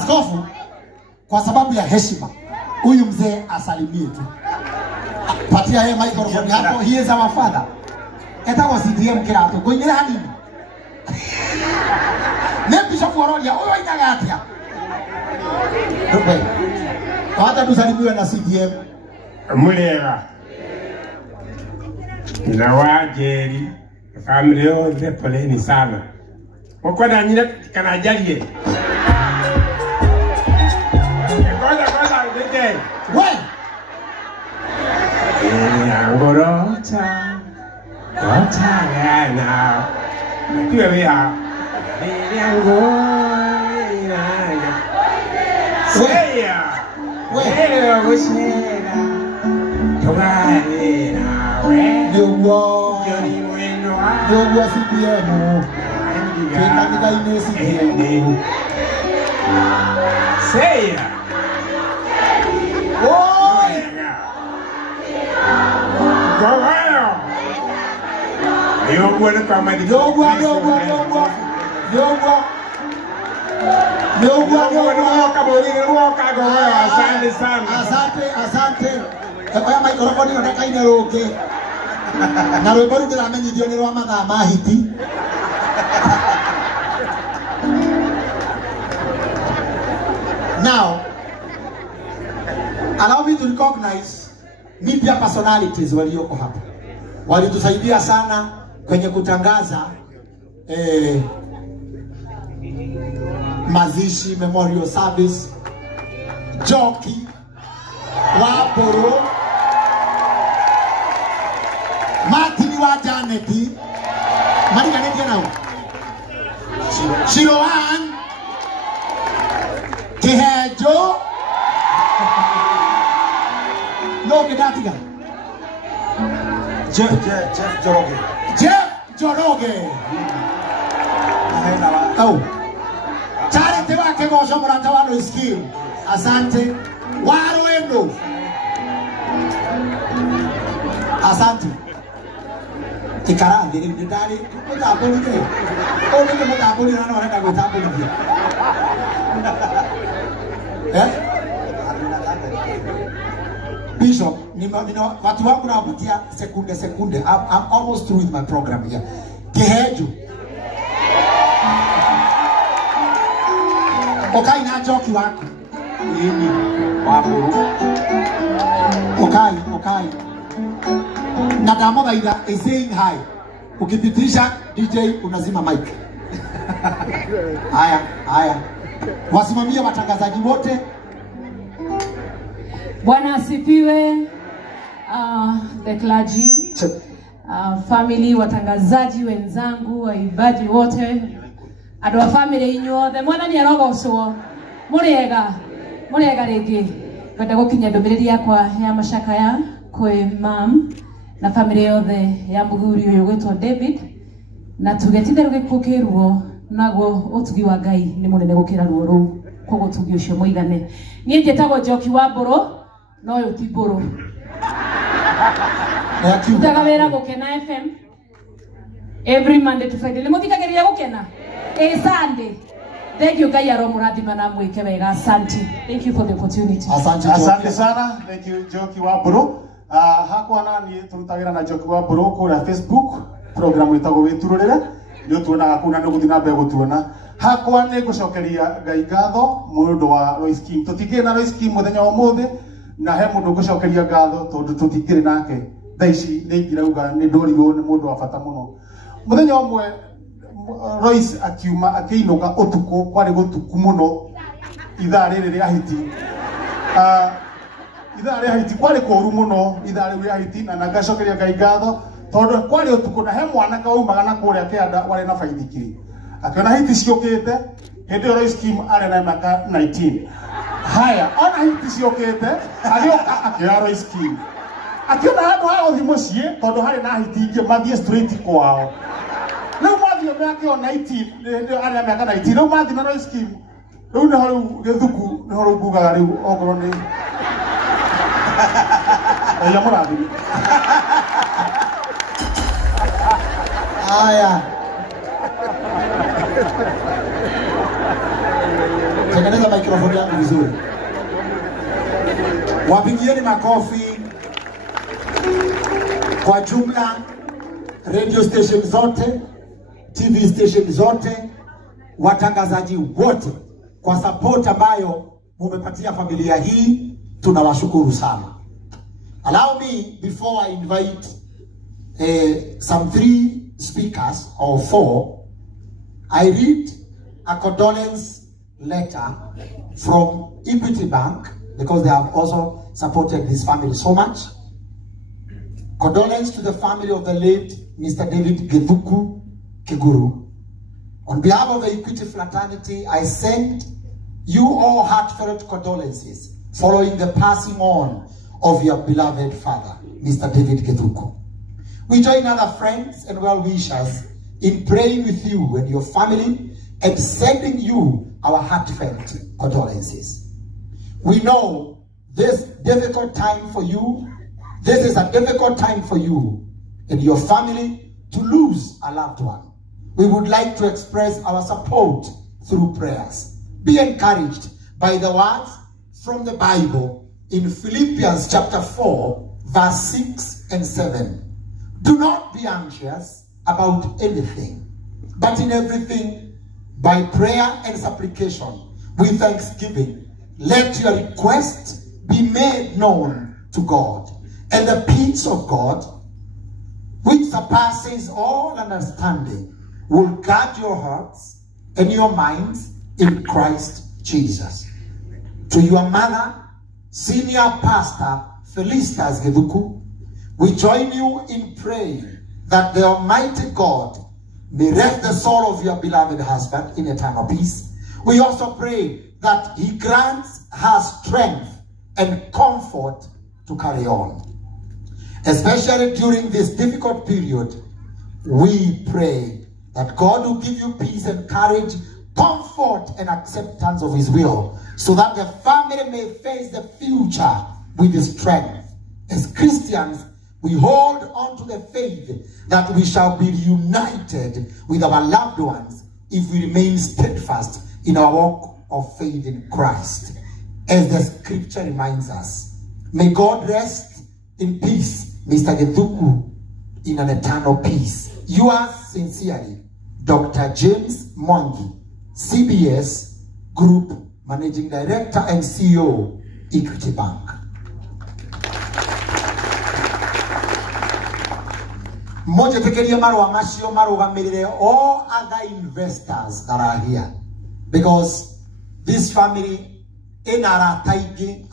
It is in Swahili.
askofu kwa sababu ya heshima huyu mzee asalimie tu. Patia yeye microphone hapo. He is our father. Eta kwa CDM kila hapo. Kuingia hadi. Nepisha kuorolia huyo inagatia. Ndio. Hata tusalimiwe na CDM. Mulera. Na wajeri family yote poleni sana. Wako na nyina kana jalie. Ngoja ndege. Wewe. Ngorota. Ngorota na. Kiwe ya. Seya. Wewe ushera. Togarena we. Ndio CDM. Kenda ni CDM. Seya. Oi! Gowayo. Yo bueno kama ni. Asante sana. Asante. Kwa microphone nataka inaroke. Na rwimbo rũu ndĩramenyithio nĩ rwa mathaa ma hiti. Now, allow me to recognize media personalities walioko hapa. Walitusaidia sana kwenye kutangaza mazishi memorial service. Joki Waporo, Martin wa Janeti, Mari Janeti nao. Shiroan, Kihejo, no Gedatiga. Jeff Joroge. Jeff Joroge. Oh. Charity wake mosho murata wa no skill. Asante. Waroendo. Asante. Tikarande ndari mutaboni ke. Oni mutaboni nana wanaenda kutaboni pia. Bishop, watu wangu nawapatia sekunde. I'm almost through with my program here. Kiheju. Okai na joki wako. Nini? Wapuru. Okai. Na damo gaida is saying hi. Ukipitisha DJ unazima mic. Haya. Wasimamia watangazaji wote. Bwana asifiwe. The clergy, family, watangazaji wenzangu, waibaji wote, adwa family inyuothe mwana ni arogocwo muriega rigi kwenda gukinya ndumiriri yakwa ya macakaya kwe mam na family yothe ya muthuri uyu gwitwo David na tugetinde rugikukirwo nago utugi wa Ngai ni munene gukira ruo ru kogo tugi ucio muigane nie njetago Njoki wa Mburu no uyu ti Mburu Tutagawera gukena FM every Monday to Friday. Limutikageria gukena Sunday. Thank you Ngai aromurathima na mwike wega. Asante. Thank you for the opportunity. Asante sana. Thank you Njoki wa Mburu. Hakwa nani turutagira na Njoki wa Mburu kuri Facebook program itago witururire ndio tuonaga kuna no guthina mbe gutuona hakwa ni gucokeria Ngai ngatho mundu wa Royce Kim tutigire na Royce Kim muthenya wa muthi na he mundu gucokeria ngatho tondu tutigire nake thaici ni ngirauga ni ndorigo ni mundu wa bata muno muthenya umwe Royce akiuma akiinuka utuku kwari gutuku muno ithaa riri ria hiti ithaa ria hiti kwari koru muno ithaa ria hiti na ngacokeria Ngai ngatho tondu kwari utuku na he mwana kaumaga na kuria kianda wari na baithikiri akiona hiti ciukite hindi Royce Kim ari na miaka 19 haya ona hiti ciukite agioka akira Royce Kim akiona handu ha uthi mucii tondu hari na hiti ingi mathie straight kwao riu mathie miaka 19 ndio ari na miaka 19 riu mathie na Royce Kim riu ni hori githuku ni hori ngugaga riu okorwo ni ya murathi haya Tengeneza microphone yangu vizuri. Wapigieni makofi. Kwa jumla radio station zote, TV station zote, watangazaji wote kwa support ambayo mumepatia familia hii, tunawashukuru sana. Allow me, before I invite some 3 speakers or 4, I read a condolence letter from Equity Bank, because they have also supported this family so much. Condolence to the family of the late Mr. David Gethuku Kiguru. On behalf of the Equity Fraternity, I send you all heartfelt condolences following the passing on of your beloved father, Mr. David Gethuku. We join other friends and well-wishers in praying with you and your family and sending you our heartfelt condolences. We know this difficult time for you. This is a difficult time for you and your family to lose a loved one. We would like to express our support through prayers. Be encouraged by the words from the Bible in Philippians chapter 4, verse 6 and 7. Do not be anxious about anything, but in everything, by prayer and supplication, with thanksgiving, let your request be made known to God. And the peace of God, which surpasses all understanding, will guard your hearts and your minds in Christ Jesus. To your mother, Senior Pastor Felicitas Gethuku, we join you in praying that the Almighty God may rest the soul of your beloved husband in eternal peace. We also pray that he grants her strength and comfort to carry on. Especially during this difficult period, we pray that God will give you peace and courage, comfort and acceptance of his will, so that the family may face the future with strength. As Christians, we hold on to the faith that we shall be united with our loved ones if we remain steadfast in our walk of faith in Christ. As the scripture reminds us, may God rest in peace Mr. Gethuku in an eternal peace. Yours sincerely, Dr. James Mwangi, CBS Group Managing Director and CEO, Equity Bank. Moja tekeria marwa mashio marwa mirire all other investors that are here, because this family in our taigi